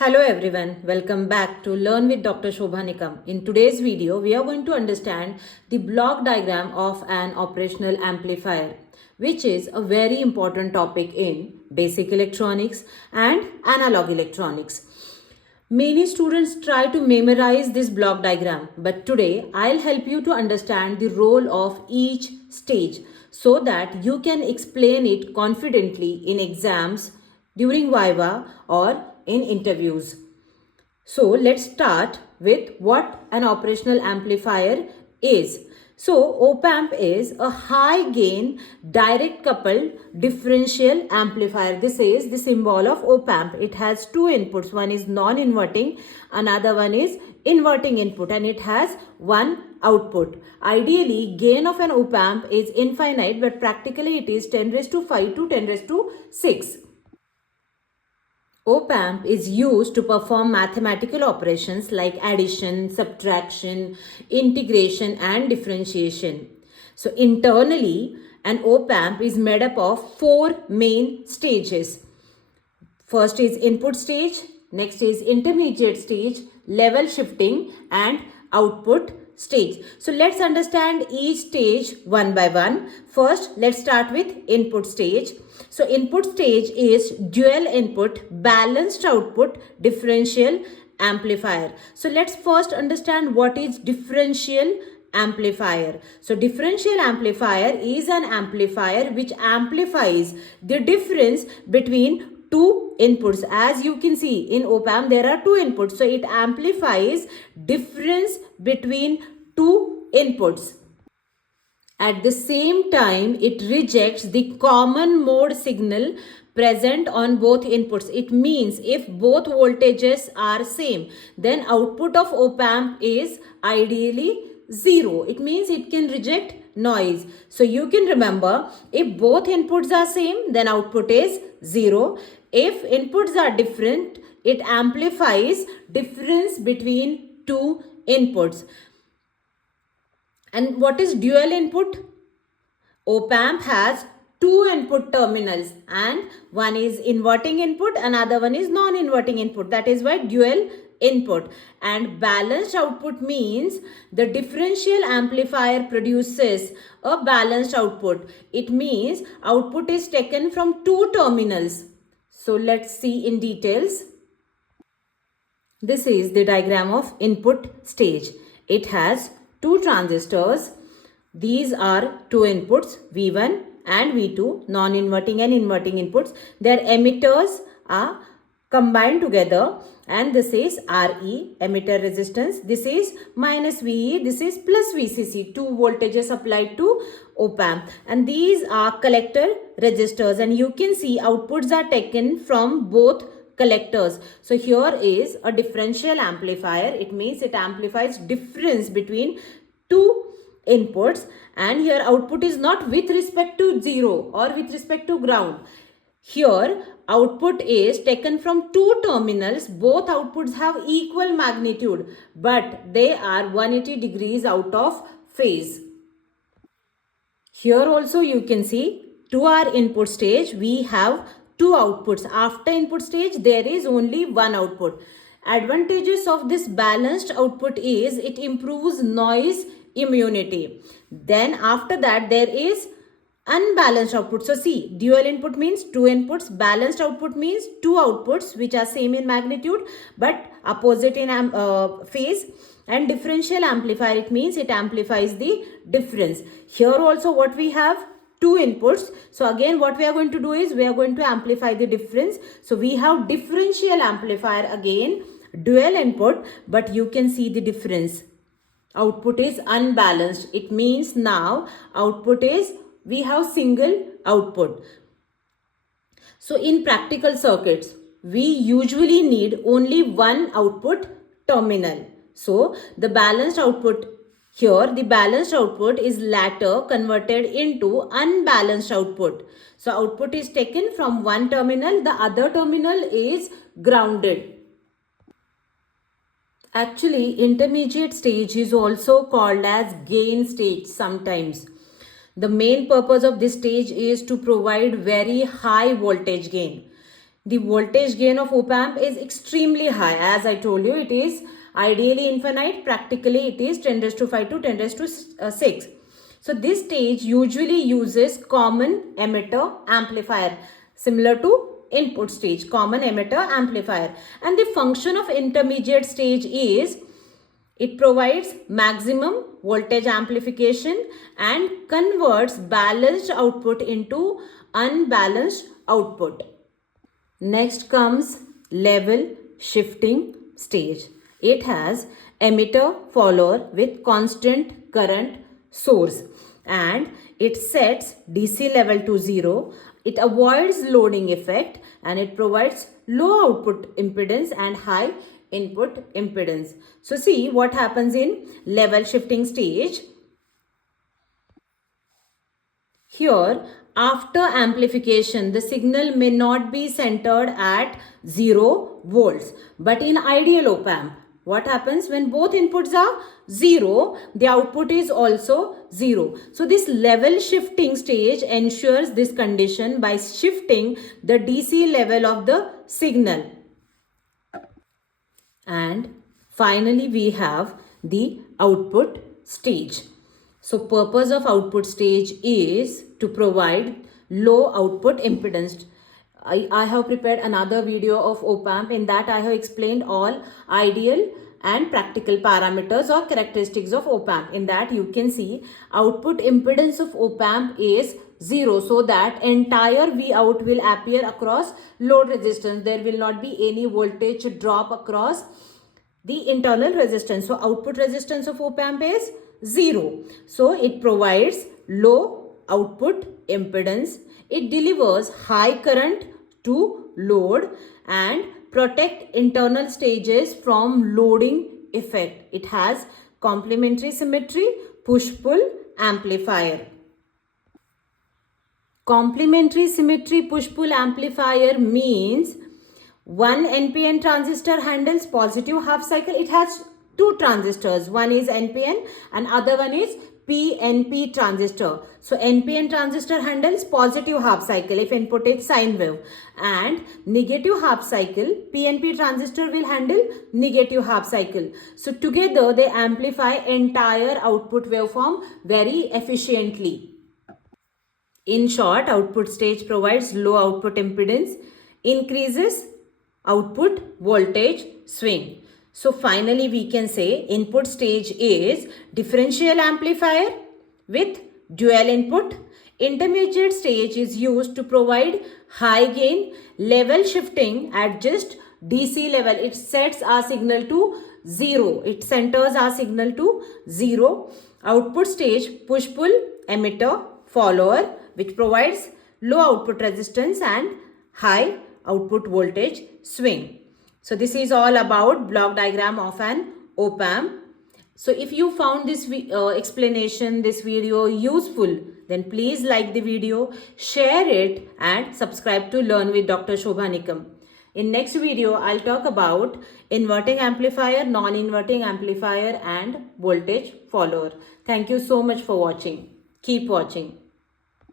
Hello everyone, welcome back to Learn with Dr. Shobha Nikam. In today's video, we are going to understand the block diagram of an operational amplifier, which is a very important topic in basic electronics and analog electronics. Many students try to memorize this block diagram, but today I'll help you to understand the role of each stage so that you can explain it confidently in exams, during viva or in interviews. So let's start with what an operational amplifier is. So op-amp is a high gain direct coupled differential amplifier. This is the symbol of op-amp. It has two inputs. One is non-inverting, another one is inverting input, and it has one output. Ideally, gain of an op-amp is infinite, but practically it is 10 raised to 5 to 10 raised to 6. Op-amp is used to perform mathematical operations like addition, subtraction, integration and differentiation. So internally, an op-amp is made up of four main stages. First is input stage, next is intermediate stage, level shifting and output stage. So let's understand each stage one by one. First, let's start with input stage. So input stage is dual input, balanced output, differential amplifier. So let's first understand what is differential amplifier. So differential amplifier is an amplifier which amplifies the difference between two inputs. As you can see in op-amp there are two inputs, so it amplifies difference between two inputs. At the same time, it rejects the common mode signal present on both inputs. It means if both voltages are same, then output of op-amp is ideally 0. It means it can reject noise. So you can remember, if both inputs are same, then output is 0. If inputs are different, it amplifies difference between two inputs. And what is dual input? Op-amp has two input terminals, and one is inverting input, another one is non-inverting input. That is why dual input. And balanced output means the differential amplifier produces a balanced output. It means output is taken from two terminals. So let's see in details. This is the diagram of input stage. It has two transistors. These are two inputs, V1 and V2, non-inverting and inverting inputs. Their emitters are combined together, and this is RE, emitter resistance. This is minus VE, this is plus VCC, two voltages applied to op-amp. And these are collector resistors, and you can see outputs are taken from both collectors. So here is a differential amplifier. It means it amplifies difference between two inputs, and here output is not with respect to 0 or with respect to ground. Here output is taken from two terminals. Both outputs have equal magnitude, but they are 180 degrees out of phase. Here also you can see to our input stage we have two outputs. After input stage there is only one output. Advantages of this balanced output is it improves noise immunity. Then after that there is unbalanced output. So see, dual input means two inputs, balanced output means two outputs which are same in magnitude but opposite in phase. And differential amplifier, it means it amplifies the difference. Here also what we have, two inputs. So again what we are going to do is we are going to amplify the difference. So we have differential amplifier, again dual input, but you can see the difference. Output is unbalanced. It means now output is, we have single output. So in practical circuits, we usually need only one output terminal. So the balanced output, here the balanced output is later converted into unbalanced output. So output is taken from one terminal, the other terminal is grounded. Actually, intermediate stage is also called as gain stage sometimes. The main purpose of this stage is to provide very high voltage gain. The voltage gain of op-amp is extremely high. As I told you, it is ideally infinite. Practically, it is 10 raised to 5 to 10 raised to 6. So this stage usually uses common emitter amplifier, similar to input stage, common emitter amplifier. And the function of intermediate stage is it provides maximum voltage amplification and converts balanced output into unbalanced output. Next comes level shifting stage. It has emitter follower with constant current source and it sets DC level to 0. It avoids loading effect and it provides low output impedance and high input impedance. So see what happens in level shifting stage. Here, after amplification, the signal may not be centered at 0 volts. But in ideal op-amp, what happens when both inputs are 0, the output is also 0. So this level shifting stage ensures this condition by shifting the DC level of the signal. And finally, we have the output stage. So purpose of output stage is to provide low output impedance. I have prepared another video of op-amp. In that I have explained all ideal and practical parameters or characteristics of op-amp. In that you can see output impedance of op-amp is 0, so that entire V out will appear across load resistance. There will not be any voltage drop across the internal resistance. So output resistance of op-amp is 0. So it provides low output impedance. It delivers high current to load and protect internal stages from loading effect. It has complementary symmetry, push-pull amplifier. Complementary symmetry push-pull amplifier means one NPN transistor handles positive half cycle. It has two transistors. One is NPN and other one is PNP transistor. So NPN transistor handles positive half cycle if input is sine wave, and negative half cycle PNP transistor will handle negative half cycle. So together they amplify entire output waveform very efficiently. In short, output stage provides low output impedance, increases output voltage swing. So finally we can say input stage is differential amplifier with dual input. Intermediate stage is used to provide high gain. Level shifting at just DC level. It sets our signal to 0. It centers our signal to 0. Output stage push-pull emitter follower, which provides low output resistance and high output voltage swing. So this is all about block diagram of an op-amp. So if you found this explanation, this video useful, then please like the video, share it and subscribe to Learn with Dr. Shobha Nikam. In next video, I'll talk about inverting amplifier, non-inverting amplifier and voltage follower. Thank you so much for watching. Keep watching.